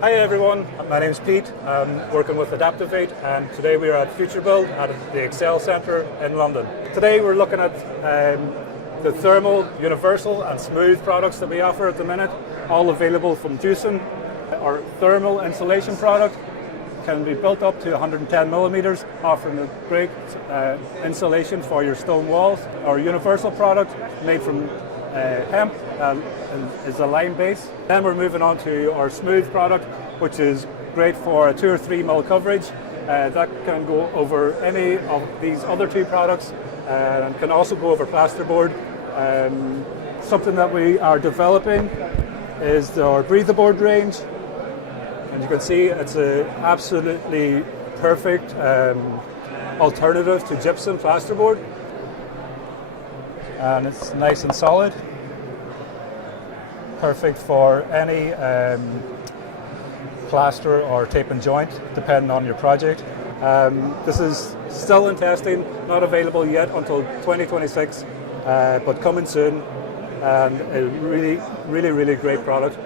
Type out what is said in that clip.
Hi everyone, my name's Pete. I'm working with Adaptavate, and today we are at Future Build at the Excel Centre in London. Today we're looking at the thermal, universal and smooth products that we offer at the minute, all available from Juicin. Our thermal insulation product can be built up to 110 millimeters, offering a great insulation for your stone walls. Our universal product, made from hemp, is a lime base. Then we're moving on to our smooth product, which is great for a 2 or 3 mil coverage. That can go over any of these other two products and can also go over plasterboard. Something that we are developing is our BreathaPlasta range. And you can see it's an absolutely perfect alternative to gypsum plasterboard. And it's nice and solid. Perfect for any plaster or tape and joint, depending on your project. This is still in testing, not available yet until 2026, but coming soon. And a really great product.